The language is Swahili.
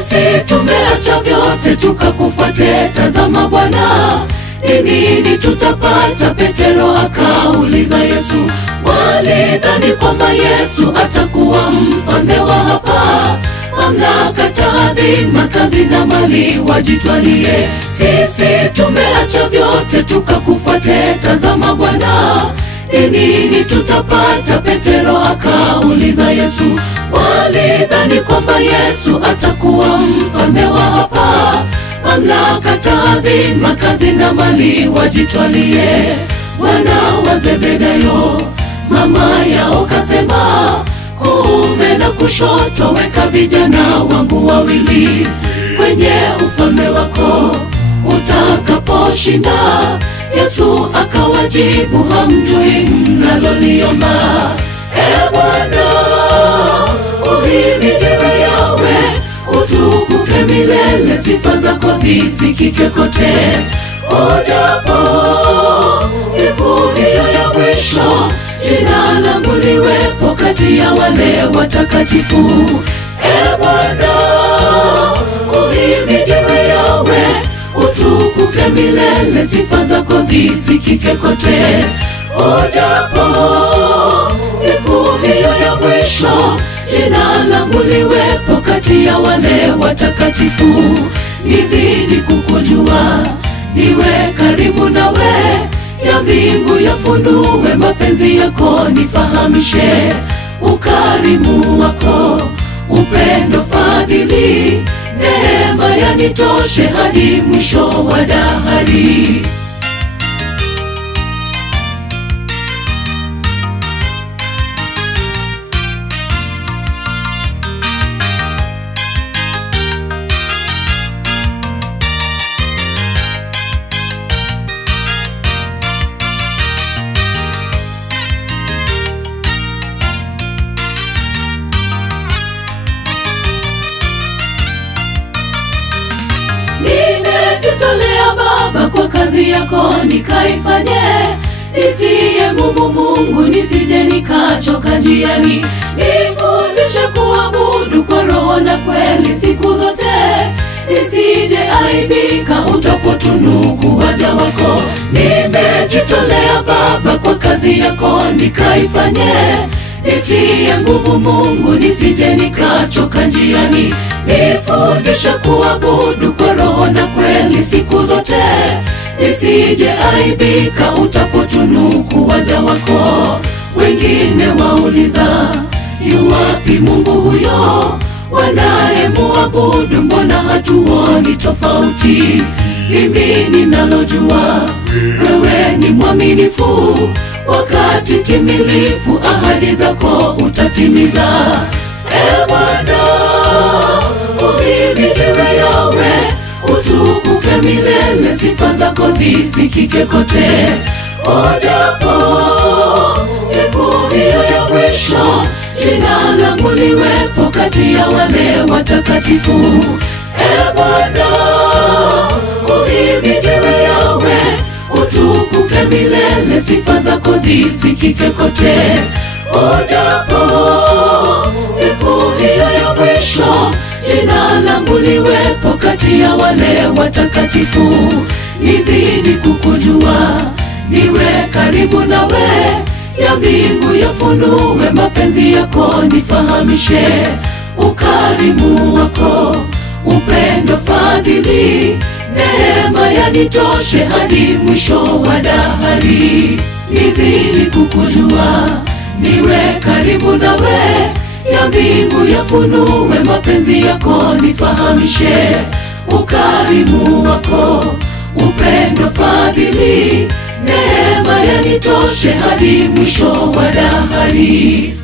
sisi tumeacha vyote tukakufuate. Tazama Bwana, ni nini tutapata? Petero akauliza Yesu. Walidhani kwamba Yesu atakuwa mfalme wa hapa, mamlaka, taadhima, kazi na mali wajitwalie. Sisi tumeacha vyote tukakufuate. Tazama Bwana, ni nini tutapata? Petero akauliza Yesu. Walidhani kwamba Yesu atakuwa mfalme wa hapa, mamlaka, taadhima, kazi na mali wajitwalie. Wana wa Zebedayo mama yao kasema, kuume na kushoto weka vijana wangu wawili, kwenye ufalme wako utakaposhinda. Yesu akawajibu, hamjui mnaloliomba. Bwana, uhimidiwe Yawe, utukuke milele, sifa zako zisikike kote. Ujapo siku hiyo ya mwisho, jina langu liwepo kati ya wale watakatifu. Bwana, uhimidiwe Yawe, utukuke milele, sifa zako zisikike kote. Ujapo siku hiyo ya mwisho, jina langu liwepo kati ya wale watakatifu. Nizidi kukujua, niwe karibu nawe, ya mbingu yafunue mapenzi yako, nifahamishe ukarimu wako, upendo, fadhili, neema yanitoshe hadi mwisho wa dahari. Nimejitolea Baba kwa kazi yako nikaifanye, nitie nguvu Mungu nisije nikachoka njiani. Nifundishe kuabudu kwa roho na kweli siku zote, nisije aibika utapotunuku waja wako. Nimejitolea Baba kwa kazi yako nikaifanye, nitie nguvu Mungu nisije nikachoka njiani. Nifundishe kuabudu kwa roho na kweli siku zote, nisije aibika utapotunuku waja wako. Wengine wauliza, yu wapi Mungu huyo wanayemuabudu? Mbona hatuoni tofauti? Mimi ninalojua, wewe ni mwaminifu, wakati timilifu ahadi zako utatimiza. Bwana, uhimidiwe Yawe, utukuke milele, sifa zako zisikike kote. Ujapo siku hiyo ya mwisho, jina langu liwepo kati ya wale watakatifu. Bwana, uhimidiwe Yawe, utukuke milele, sifa zako zisikike kote. Ujapo siku hiyo ya mwisho, jina langu liwepo kati ya wale watakatifu. Nizidi kukujua, niwe karibu nawe, ya mbingu yafunue mapenzi yako, nifahamishe ukarimu wako, upendo, fadhili, neema yanitoshe hadi mwisho wa dahari. Nizidi kukujua, niwe karibu nawe, ya mbingu yafunue mapenzi yako, nifahamishe ukarimu wako, upendo, fadhili, neema yanitoshe hadi mwisho wa dahari.